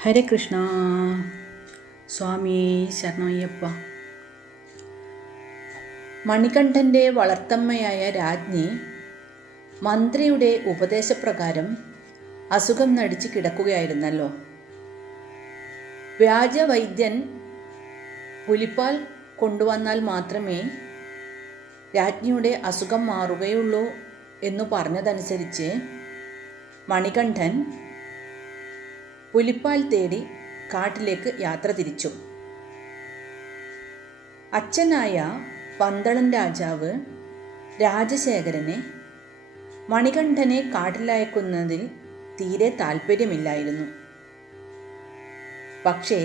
ഹരേ കൃഷ്ണ. സ്വാമി ശരണയ്യപ്പ. മണികണ്ഠന്റെ വളർത്തമ്മയായ രാജ്ഞി മന്ത്രിയുടെ ഉപദേശപ്രകാരം അസുഖം നടിച്ച് കിടക്കുകയായിരുന്നല്ലോ. വ്യാജവൈദ്യൻ പുലിപ്പാൽ കൊണ്ടുവന്നാൽ മാത്രമേ രാജ്ഞിയുടെ അസുഖം മാറുകയുള്ളൂ എന്നു പറഞ്ഞതനുസരിച്ച് മണികണ്ഠൻ പുലിപ്പാൽ തേടി കാട്ടിലേക്ക് യാത്ര തിരിച്ചു. അച്ഛനായ പന്തളൻ രാജാവ് രാജശേഖരനെ മണികണ്ഠനെ കാട്ടിലയക്കുന്നതിൽ തീരെ താല്പര്യമില്ലായിരുന്നു പക്ഷേ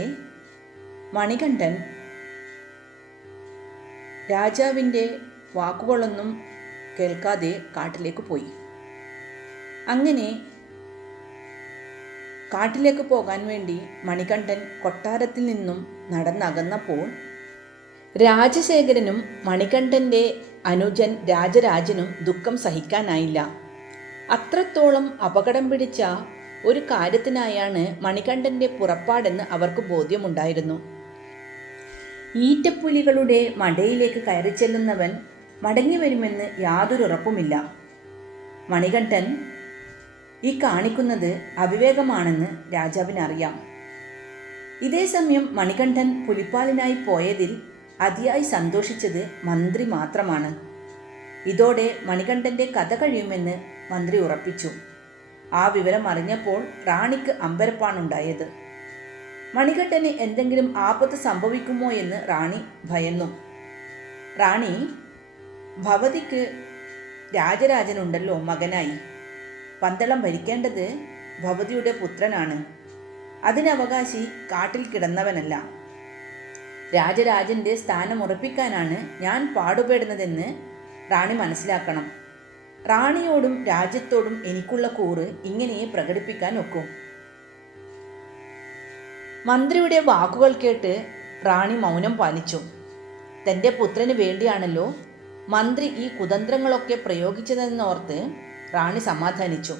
മണികണ്ഠൻ രാജാവിന്റെ വാക്കുകളൊന്നും കേൾക്കാതെ കാട്ടിലേക്ക് പോയി. അങ്ങനെ കാട്ടിലേക്ക് പോകാൻ വേണ്ടി മണികണ്ഠൻ കൊട്ടാരത്തിൽ നിന്നും നടന്നകന്നപ്പോൾ രാജശേഖരനും മണികണ്ഠന്റെ അനുജൻ രാജരാജനും ദുഃഖം സഹിക്കാനായില്ല. അത്രത്തോളം അപകടം പിടിച്ച ഒരു കാര്യത്തിനായാണ് മണികണ്ഠന്റെ പുറപ്പാടെന്ന് അവർക്ക് ബോധ്യമുണ്ടായിരുന്നു. ഈറ്റപ്പുലികളുടെ മടയിലേക്ക് കയറി ചെല്ലുന്നവൻ മടങ്ങി വരുമെന്ന് യാതൊരു ഉറപ്പുമില്ല മണികണ്ഠൻ ഈ കാണിക്കുന്നത് അവിവേകമാണെന്ന് രാജാവിനറിയാം. ഇതേ സമയം മണികണ്ഠൻ പുലിപ്പാലിനായി പോയതിൽ അതിയായി സന്തോഷിച്ചത് മന്ത്രി മാത്രമാണ്. ഇതോടെ മണികണ്ഠന്റെ കഥ കഴിയുമെന്ന് മന്ത്രി ഉറപ്പിച്ചു. ആ വിവരം അറിഞ്ഞപ്പോൾ റാണിക്ക് അമ്പരപ്പാണുണ്ടായത് മണികണ്ഠന് എന്തെങ്കിലും ആപത്ത് സംഭവിക്കുമോ എന്ന് റാണി ഭയന്നു. റാണി ഭവതിക്ക് രാജരാജനുണ്ടല്ലോ മകനായി. പന്തളം ഭരിക്കേണ്ടത് ഭവതിയുടെ പുത്രനാണ്. അതിനവകാശി കാട്ടിൽ കിടന്നവനല്ല. രാജരാജന്റെ സ്ഥാനം ഉറപ്പിക്കാനാണ് ഞാൻ പാടുപെടുന്നതെന്ന് റാണി മനസ്സിലാക്കണം. റാണിയോടും രാജ്യത്തോടും എനിക്കുള്ള കൂറ് ഇങ്ങനെയേ പ്രകടിപ്പിക്കാൻ ഒക്കും. മന്ത്രിയുടെ വാക്കുകൾ കേട്ട് റാണി മൗനം പാലിച്ചു. തന്റെ പുത്രന് വേണ്ടിയാണല്ലോ മന്ത്രി ഈ കുതന്ത്രങ്ങളൊക്കെ പ്രയോഗിച്ചതെന്നോർത്ത് റാണി സമാധാനിച്ചു.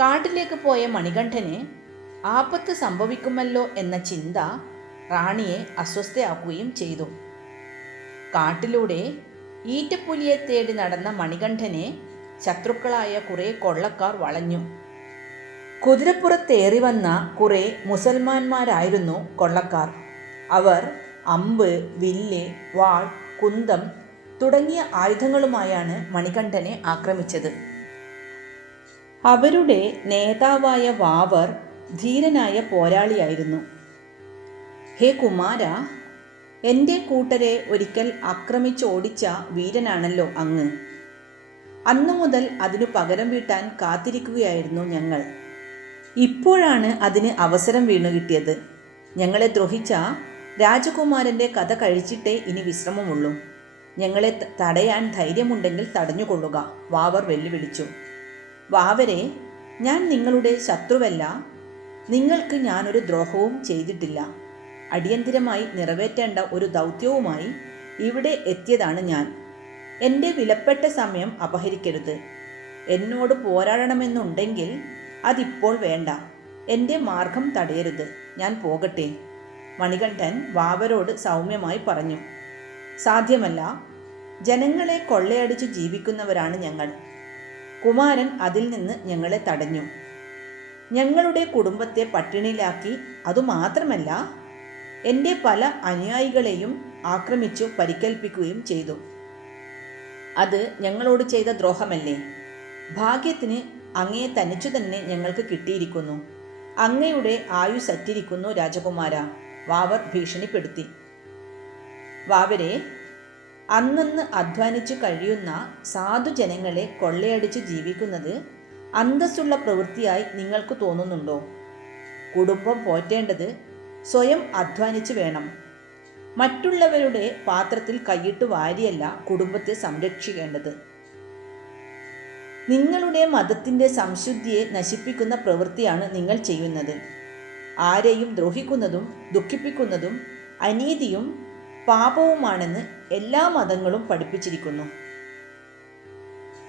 കാട്ടിലേക്ക് പോയ മണികണ്ഠന് ആപത്ത് സംഭവിക്കുമല്ലോ എന്ന ചിന്ത റാണിയെ അസ്വസ്ഥയാക്കുകയും ചെയ്തു. കാട്ടിലൂടെ ഈറ്റപ്പുലിയെ തേടി നടന്ന മണികണ്ഠനെ ശത്രുക്കളായ കുറേ കൊള്ളക്കാർ വളഞ്ഞു. കുതിരപ്പുറത്തേറി വന്ന കുറേ മുസൽമാന്മാരായിരുന്നു കൊള്ളക്കാർ. അവർ അമ്പ് വില്ല് വാൾ കുന്തം തുടങ്ങിയ ആയുധങ്ങളുമായാണ് മണികണ്ഠനെ ആക്രമിച്ചത്. അവരുടെ നേതാവായ വാവർ ധീരനായ പോരാളിയായിരുന്നു. ഹേ കുമാര എന്റെ കൂട്ടരെ ഒരിക്കൽ ആക്രമിച്ചോടിച്ച വീരനാണല്ലോ അങ്ങ്. അന്നു മുതൽ അതിനു പകരം വീട്ടാൻ കാത്തിരിക്കുകയായിരുന്നു ഞങ്ങൾ. ഇപ്പോഴാണ് അതിന് അവസരം വീണു കിട്ടിയത്. ഞങ്ങളെ ദ്രോഹിച്ച രാജകുമാരന്റെ കഥ കഴിച്ചിട്ടേ ഇനി വിശ്രമമുള്ളൂ. ഞങ്ങളെ തടയാൻ ധൈര്യമുണ്ടെങ്കിൽ തടഞ്ഞുകൊള്ളുക വാവർ വെല്ലുവിളിച്ചു. വാവരെ ഞാൻ നിങ്ങളുടെ ശത്രുവല്ല. നിങ്ങൾക്ക് ഞാനൊരു ദ്രോഹവും ചെയ്തിട്ടില്ല. അടിയന്തിരമായി നിറവേറ്റേണ്ട ഒരു ദൗത്യവുമായി ഇവിടെ എത്തിയതാണ് ഞാൻ. എന്റെ വിലപ്പെട്ട സമയം അപഹരിക്കരുത്. എന്നോട് പോരാടണമെന്നുണ്ടെങ്കിൽ അതിപ്പോൾ വേണ്ട. എന്റെ മാർഗം തടയരുത്. ഞാൻ പോകട്ടെ. മണികണ്ഠൻ വാവരോട് സൗമ്യമായി പറഞ്ഞു. സാധ്യമല്ല. ജനങ്ങളെ കൊള്ളയടിച്ച് ജീവിക്കുന്നവരാണ് ഞങ്ങൾ. കുമാരൻ അതിൽ നിന്ന് ഞങ്ങളെ തടഞ്ഞു. ഞങ്ങളുടെ കുടുംബത്തെ പട്ടിണിയിലാക്കി. അതുമാത്രമല്ല എന്റെ പല അനുയായികളെയും ആക്രമിച്ചു പരിക്കേൽപ്പിക്കുകയും ചെയ്തു. അത് ഞങ്ങളോട് ചെയ്ത ദ്രോഹമല്ലേ? ഭാഗ്യത്തിന് അങ്ങയെ തനിച്ചു തന്നെ ഞങ്ങൾക്ക് കിട്ടിയിരിക്കുന്നു. അങ്ങയുടെ ആയുസ് അറ്റിരിക്കുന്നു രാജകുമാര. വാവർ ഭീഷണിപ്പെടുത്തി. വാവരെ അന്നന്ന് അധ്വാനിച്ചു കഴിയുന്ന സാധുജനങ്ങളെ കൊള്ളയടിച്ച് ജീവിക്കുന്നത് അന്തസ്സുള്ള പ്രവൃത്തിയായി നിങ്ങൾക്ക് തോന്നുന്നുണ്ടോ? കുടുംബം പോറ്റേണ്ടത് സ്വയം അധ്വാനിച്ച് വേണം. മറ്റുള്ളവരുടെ പാത്രത്തിൽ കൈയിട്ട് വാരിയല്ല കുടുംബത്തെ സംരക്ഷിക്കേണ്ടത്. നിങ്ങളുടെ മതത്തിന്റെ സംശുദ്ധിയെ നശിപ്പിക്കുന്ന പ്രവൃത്തിയാണ് നിങ്ങൾ ചെയ്യുന്നത്. ആരെയും ദ്രോഹിക്കുന്നതും ദുഃഖിപ്പിക്കുന്നതും അനീതിയും പാപവുമാണെന്ന് എല്ലാ മതങ്ങളും പഠിപ്പിച്ചിരിക്കുന്നു.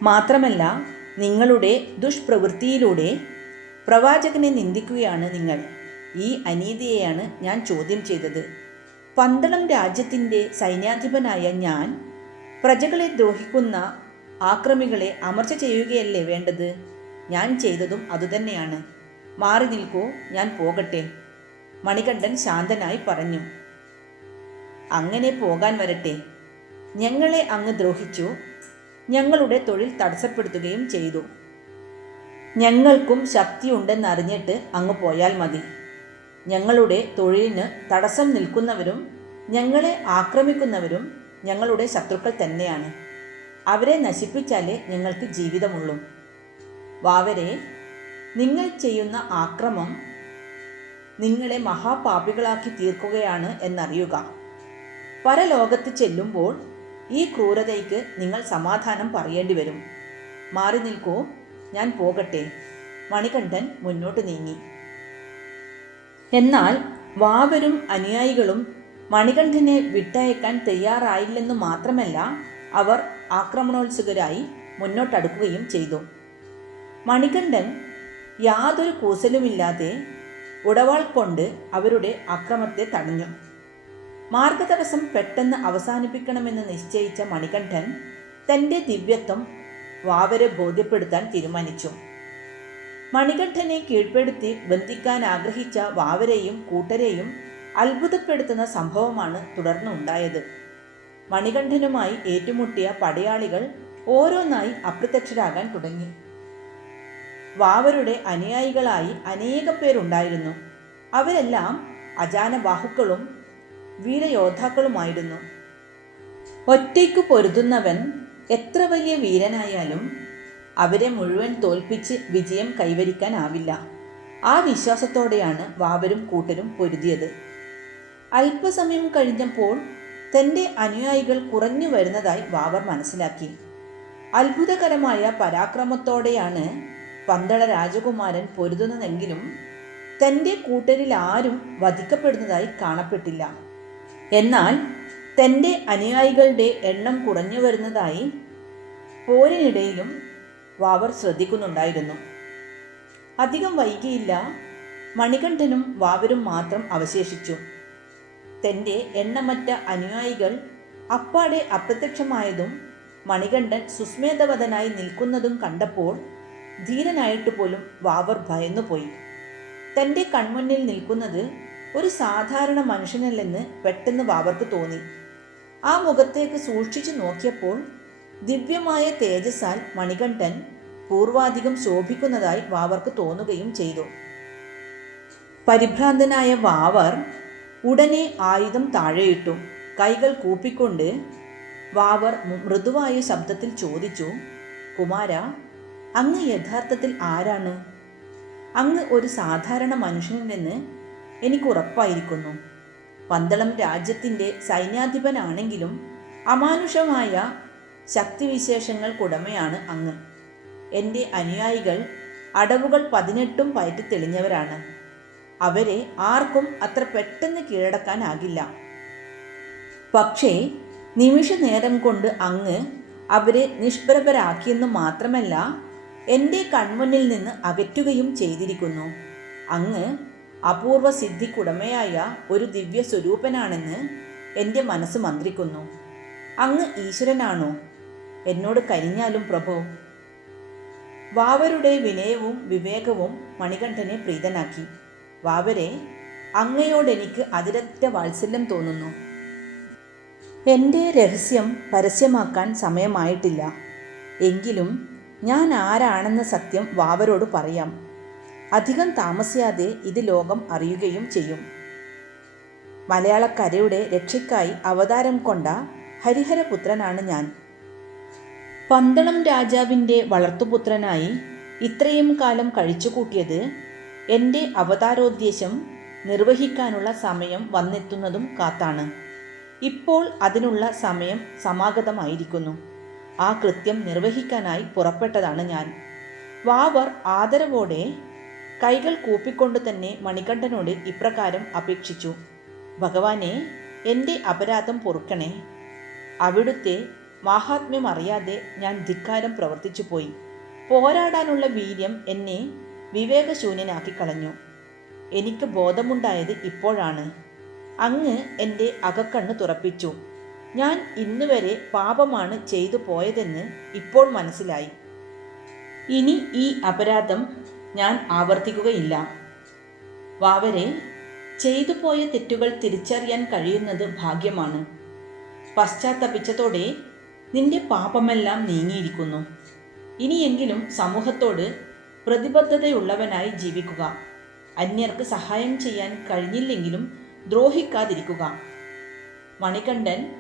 മാത്രമല്ല നിങ്ങളുടെ ദുഷ്പ്രവൃത്തിയിലൂടെ പ്രവാചകനെ നിന്ദിക്കുകയാണ് നിങ്ങൾ. ഈ അനീതിയെയാണ് ഞാൻ ചോദ്യം ചെയ്തത്. പന്തളം രാജ്യത്തിന്റെ സൈന്യാധിപനായ ഞാൻ പ്രജകളെ ദ്രോഹിക്കുന്ന ആക്രമികളെ അമർച്ച ചെയ്യുകയല്ലേ വേണ്ടത്? ഞാൻ ചെയ്തതും അതുതന്നെയാണ്. മാറി നിൽക്കൂ ഞാൻ പോകട്ടെ. മണികണ്ഠൻ ശാന്തനായി പറഞ്ഞു. അങ്ങനെ പോകാൻ വരട്ടെ. ഞങ്ങളെ അങ്ങ് ദ്രോഹിച്ചു. ഞങ്ങളുടെ തൊഴിൽ തടസ്സപ്പെടുത്തുകയും ചെയ്തു. ഞങ്ങൾക്കും ശക്തിയുണ്ടെന്നറിഞ്ഞിട്ട് അങ്ങ് പോയാൽ മതി. ഞങ്ങളുടെ തൊഴിലിന് തടസ്സം നിൽക്കുന്നവരും ഞങ്ങളെ ആക്രമിക്കുന്നവരും ഞങ്ങളുടെ ശത്രുക്കൾ തന്നെയാണ്. അവരെ നശിപ്പിച്ചാലേ ഞങ്ങൾക്ക് ജീവിതമുള്ളൂ. വാവരെ നിങ്ങൾ ചെയ്യുന്ന ആക്രമം നിങ്ങളെ മഹാപാപികളാക്കി തീർക്കുകയാണ് എന്നറിയുക. പരലോകത്ത് ചെല്ലുമ്പോൾ ഈ ക്രൂരതയ്ക്ക് നിങ്ങൾ സമാധാനം പറയേണ്ടി വരും. മാറി നിൽക്കൂ ഞാൻ പോകട്ടെ. മണികണ്ഠൻ മുന്നോട്ട് നീങ്ങി. എന്നാൽ വാവരും അനുയായികളും മണികണ്ഠനെ വിട്ടയക്കാൻ തയ്യാറായില്ലെന്നു മാത്രമല്ല അവർ ആക്രമണോത്സുകരായി മുന്നോട്ടടുക്കുകയും ചെയ്തു. മണികണ്ഠൻ യാതൊരു കൂസലുമില്ലാതെ ഉടവാൾ കൊണ്ട് അവരുടെ അക്രമത്തെ തടഞ്ഞു. മാർഗതടസ്സം പെട്ടെന്ന് അവസാനിപ്പിക്കണമെന്ന് നിശ്ചയിച്ച മണികണ്ഠൻ തന്റെ ദിവ്യത്വം വാവരെ ബോധ്യപ്പെടുത്താൻ തീരുമാനിച്ചു. മണികണ്ഠനെ കീഴ്പ്പെടുത്തി ബന്ധിക്കാൻ ആഗ്രഹിച്ച വാവരെയും കൂട്ടരെയും അത്ഭുതപ്പെടുത്തുന്ന സംഭവമാണ് തുടർന്നുണ്ടായത് മണികണ്ഠനുമായി ഏറ്റുമുട്ടിയ പടയാളികൾ ഓരോന്നായി അപ്രത്യക്ഷരാകാൻ തുടങ്ങി. വാവരുടെ അനുയായികളായി അനേകം പേരുണ്ടായിരുന്നു. അവരെല്ലാം അജാനബാഹുക്കളും വീരയോദ്ധാക്കളുമായിരുന്നു. ഒറ്റയ്ക്കു പൊരുതുന്നവൻ എത്ര വലിയ വീരനായാലും അവരെ മുഴുവൻ തോൽപ്പിച്ച് വിജയം കൈവരിക്കാനാവില്ല. ആ വിശ്വാസത്തോടെയാണ് വാവരും കൂട്ടരും പൊരുതിയത്. അല്പസമയം കഴിഞ്ഞപ്പോൾ തന്റെ അനുയായികൾ കുറഞ്ഞു വരുന്നതായി വാവർ മനസ്സിലാക്കി. അത്ഭുതകരമായ പരാക്രമത്തോടെയാണ് പന്തള രാജകുമാരൻ പൊരുതുന്നതെങ്കിലും തന്റെ കൂട്ടരിൽ ആരും വധിക്കപ്പെടുന്നതായി കാണപ്പെട്ടില്ല. എന്നാൽ തന്റെ അനുയായികളുടെ എണ്ണം കുറഞ്ഞു വരുന്നതായി പോരിനിടയിലും വാവർ ശ്രദ്ധിക്കുന്നുണ്ടായിരുന്നു. അധികം വൈകിയില്ല മണികണ്ഠനും വാവരും മാത്രം അവശേഷിച്ചു. തന്റെ എണ്ണമറ്റ അനുയായികൾ അപ്പാടെ അപ്രത്യക്ഷമായതും മണികണ്ഠൻ സുസ്മേധവതനായി നിൽക്കുന്നതും കണ്ടപ്പോൾ ധീരനായിട്ട് പോലും വാവർ ഭയന്നുപോയി. തന്റെ കൺമുന്നിൽ നിൽക്കുന്നത് ഒരു സാധാരണ മനുഷ്യനല്ലെന്ന് പെട്ടെന്ന് ബാബർക്ക് തോന്നി. ആ മുഖത്തേക്ക് സൂക്ഷിച്ചു നോക്കിയപ്പോൾ ദിവ്യമായ തേജസ്സാൽ മണികണ്ഠൻ പൂർവാധികം ശോഭിക്കുന്നതായി വാവർക്ക് തോന്നുകയും ചെയ്തു. പരിഭ്രാന്തനായ വാവർ ഉടനെ ആയുധം താഴെയിട്ടു കൈകൾ കൂപ്പിക്കൊണ്ട് വാവർ മൃദുവായ ശബ്ദത്തിൽ ചോദിച്ചു കുമാര അങ്ങ് യഥാർത്ഥത്തിൽ ആരാണ്? അങ്ങ് ഒരു സാധാരണ മനുഷ്യനെന്ന് എനിക്ക് ഉറപ്പായിരിക്കുന്നു പന്തളം രാജ്യത്തിന്റെ സൈന്യാധിപനാണെങ്കിലും അമാനുഷമായ ശക്തിവിശേഷങ്ങൾക്കുടമയാണ് അങ്ങ്. എന്റെ അനുയായികൾ അടവുകൾ പതിനെട്ടും പയറ്റി തെളിഞ്ഞവരാണ്. അവരെ ആർക്കും അത്ര പെട്ടെന്ന് കീഴടക്കാനാകില്ല പക്ഷേ നിമിഷ നേരം കൊണ്ട് അങ്ങ് അവരെ നിഷ്പ്രഭരാക്കിയെന്ന് മാത്രമല്ല എന്റെ കൺമുന്നിൽ നിന്ന് അകറ്റുകയും ചെയ്തിരിക്കുന്നു. അങ്ങ് അപൂർവ സിദ്ധിക്കുടമയായ ഒരു ദിവ്യ സ്വരൂപനാണെന്ന് എന്റെ മനസ്സ് മന്ത്രിക്കുന്നു. അങ്ങ് ഈശ്വരനാണോ? എന്നോട് കരിഞ്ഞാലും പ്രഭോ? വാവരുടെ വിനയവും വിവേകവും മണികണ്ഠനെ പ്രീതനാക്കി. വാവരെ അങ്ങയോടെനിക്ക് അതിരറ്റ വാത്സല്യം തോന്നുന്നു. എന്റെ രഹസ്യം പരസ്യമാക്കാൻ സമയമായിട്ടില്ല. എങ്കിലും ഞാൻ ആരാണെന്ന സത്യം വാവരോട് പറയാം. അധികം താമസിയാതെ ഇത് ലോകം അറിയുകയും ചെയ്യും. മലയാളക്കരയുടെ രക്ഷയ്ക്കായി അവതാരം കൊണ്ട ഹരിഹരപുത്രനാണ് ഞാൻ. പന്തളം രാജാവിന്റെ വളർത്തുപുത്രനായി ഇത്രയും കാലം കഴിച്ചുകൂട്ടിയത് എന്റെ അവതാരോദ്ദേശം നിർവഹിക്കാനുള്ള സമയം വന്നെത്തുന്നതും കാത്താണ്. ഇപ്പോൾ അതിനുള്ള സമയം സമാഗതമായിരിക്കുന്നു. ആ കൃത്യം നിർവഹിക്കാനായി പുറപ്പെട്ടതാണ് ഞാൻ. വാവർ ആദരവോടെ കൈകൾ കൂപ്പിക്കൊണ്ട് തന്നെ മണികണ്ഠനോട് ഇപ്രകാരം അപേക്ഷിച്ചു. ഭഗവാനെ എന്റെ അപരാധം പൊറുക്കണേ. അവിടുത്തെ മാഹാത്മ്യം അറിയാതെ ഞാൻ ധിക്കാരം പ്രവർത്തിച്ചു പോയി. പോരാടാനുള്ള വീര്യം എന്നെ വിവേകശൂന്യനാക്കി കളഞ്ഞു. എനിക്ക് ബോധമുണ്ടായത് ഇപ്പോഴാണ്. അങ്ങ് എന്റെ അകക്കണ്ണ് തുറപ്പിച്ചു. ഞാൻ ഇന്നുവരെ പാപമാണ് ചെയ്തു പോയതെന്ന് ഇപ്പോൾ മനസ്സിലായി. ഇനി ഈ അപരാധം ഞാൻ ആവർത്തിക്കുകയില്ല. വാവരെ ചെയ്തു പോയ തെറ്റുകൾ തിരിച്ചറിയാൻ കഴിയുന്നത് ഭാഗ്യമാണ്. പശ്ചാത്തപിച്ചതോടെ നിന്റെ പാപമെല്ലാം നീങ്ങിയിരിക്കുന്നു. ഇനിയെങ്കിലും സമൂഹത്തോട് പ്രതിബദ്ധതയുള്ളവനായി ജീവിക്കുക. അന്യർക്ക് സഹായം ചെയ്യാൻ കഴിഞ്ഞില്ലെങ്കിലും ദ്രോഹിക്കാതിരിക്കുക. മണികണ്ഠൻ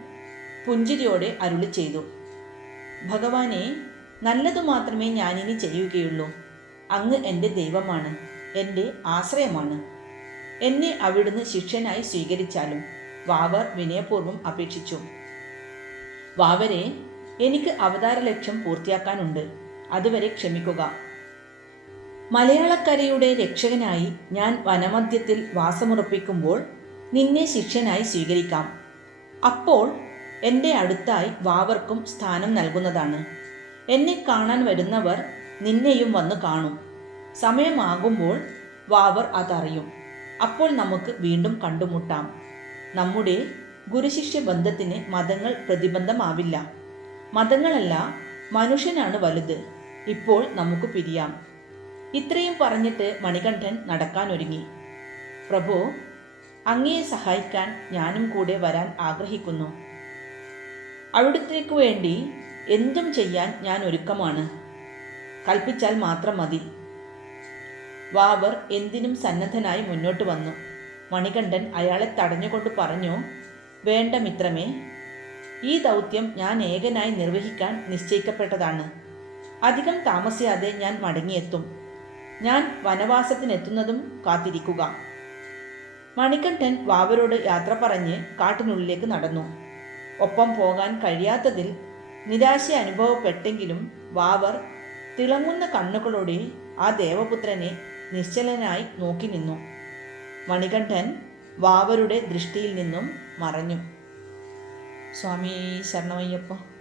പുഞ്ചിരിയോടെ അരുളി ചെയ്തു ഭഗവാനെ നല്ലതു മാത്രമേ ഞാനിനി ചെയ്യുകയുള്ളൂ. അങ്ങ് എന്റെ ദൈവമാണ് എന്റെ ആശ്രയമാണ്. എന്നെ അവിടുന്ന് ശിഷ്യനായി സ്വീകരിച്ചാലും വാവർ വിനയപൂർവം അപേക്ഷിച്ചു. വാവരെ എനിക്ക് അവതാര ലക്ഷ്യം പൂർത്തിയാക്കാനുണ്ട്. അതുവരെ ക്ഷമിക്കുക. മലയാളക്കരയുടെ രക്ഷകനായി ഞാൻ വനമധ്യത്തിൽ വാസമുറപ്പിക്കുമ്പോൾ നിന്നെ ശിഷ്യനായി സ്വീകരിക്കാം. അപ്പോൾ എന്റെ അടുത്തായി വാവർക്കും സ്ഥാനം നൽകുന്നതാണ്. എന്നെ കാണാൻ വരുന്നവർ നിന്നെയും വന്ന് കാണും. സമയമാകുമ്പോൾ വാവർ അതറിയും. അപ്പോൾ നമുക്ക് വീണ്ടും കണ്ടുമുട്ടാം. നമ്മുടെ ഗുരുശിഷ്യ ബന്ധത്തിന് മതങ്ങൾ പ്രതിബന്ധമാവില്ല. മതങ്ങളല്ല മനുഷ്യനാണ് വലുത്. ഇപ്പോൾ നമുക്ക് പിരിയാം. ഇത്രയും പറഞ്ഞിട്ട് മണികണ്ഠൻ നടക്കാനൊരുങ്ങി പ്രഭു അങ്ങയെ സഹായിക്കാൻ ഞാനും കൂടെ വരാൻ ആഗ്രഹിക്കുന്നു. അവിടുത്തേക്ക് വേണ്ടി എന്തും ചെയ്യാൻ ഞാൻ ഒരുക്കമാണ്. കൽപ്പിച്ചാൽ മാത്രം മതി. വാവർ എന്തിനും സന്നദ്ധനായി മുന്നോട്ട് വന്നു. മണികണ്ഠൻ അയാളെ തടഞ്ഞുകൊണ്ട് പറഞ്ഞു വേണ്ട മിത്രമേ ഈ ദൗത്യം ഞാൻ ഏകനായി നിർവഹിക്കാൻ നിശ്ചയിക്കപ്പെട്ടതാണ്. അധികം താമസിയാതെ ഞാൻ മടങ്ങിയെത്തും. ഞാൻ വനവാസത്തിനെത്തുന്നതും കാത്തിരിക്കുക. മണികണ്ഠൻ വാവരോട് യാത്ര പറഞ്ഞ് കാട്ടിനുള്ളിലേക്ക് നടന്നു. ഒപ്പം പോകാൻ കഴിയാത്തതിൽ നിരാശ അനുഭവപ്പെട്ടെങ്കിലും വാവർ തിളങ്ങുന്ന കണ്ണുകളോടെ ആ ദേവപുത്രനെ നിശ്ചലനായി നോക്കി നിന്നു. മണികണ്ഠൻ വാവരുടെ ദൃഷ്ടിയിൽ നിന്നും മറഞ്ഞു. സ്വാമി ശരണമയ്യപ്പ.